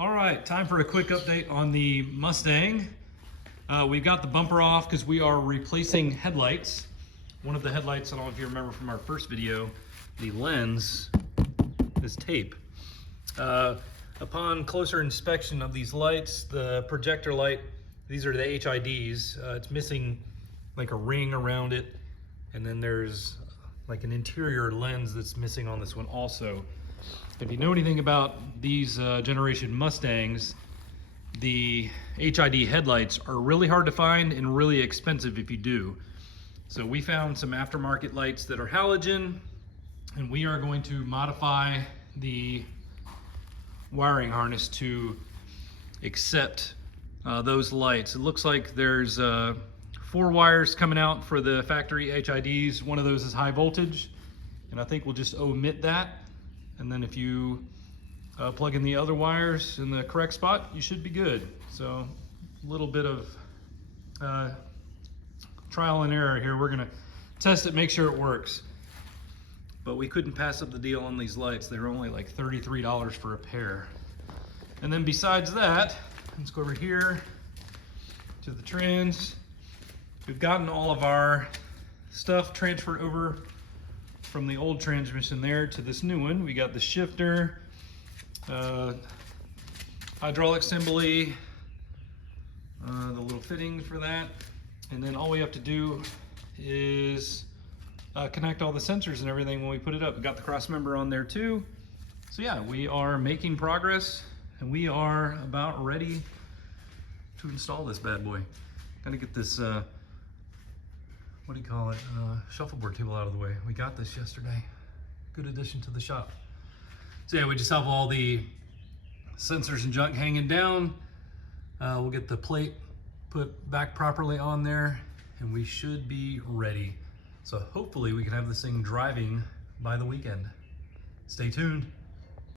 All right, time for a quick update on the Mustang. We've got the bumper off because we are replacing headlights. One of the headlights, I don't know if you remember from our first video, the lens is tape. Upon closer inspection of these lights, the projector light, these are the HIDs, it's missing like a ring around it, and then there's like an interior lens that's missing on this one also. If you know anything about these generation Mustangs, the HID headlights are really hard to find and really expensive if you do. So we found some aftermarket lights that are halogen, and we are going to modify the wiring harness to accept those lights. It looks like there's 4 wires coming out for the factory HIDs. One of those is high voltage, and I think we'll just omit that. And then if you plug in the other wires in the correct spot, you should be good. So a little bit of trial and error here. We're gonna test it, make sure it works. But we couldn't pass up the deal on these lights. They were only like $33 for a pair. And then besides that, let's go over here to the trans. We've gotten all of our stuff transferred over from the old transmission there to this new one. We got the shifter, hydraulic assembly, the little fittings for that. And then all we have to do is connect all the sensors and everything when we put it up. We got the cross member on there too. So yeah, we are making progress and we are about ready to install this bad boy. Gotta get this, what do you call it, shuffleboard table out of the way. We got this yesterday. Good addition to the shop. So yeah, we just have all the sensors and junk hanging down. We'll get the plate put back properly on there and we should be ready. So hopefully we can have this thing driving by the weekend. Stay tuned.